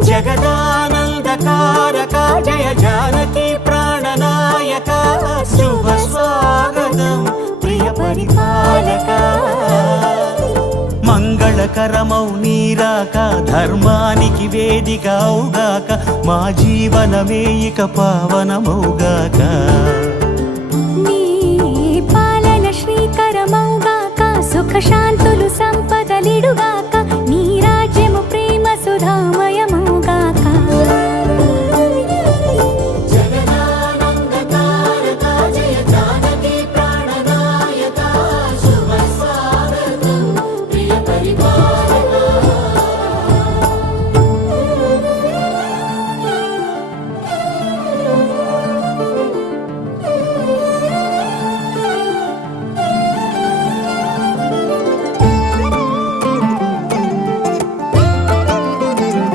జగదానందకారక జయ జానకి ప్రాణనాయక శుభ స్వాగతం ప్రియ పరిపాలక మంగళకరమౌ నీరాక ధర్మానికి వేదిక అవుగాక మా జీవనమే ఇక పావనమౌగాక నీ పాలన శ్రీకరమౌగాక సుఖ శాంతులు సంపదలిడుగాక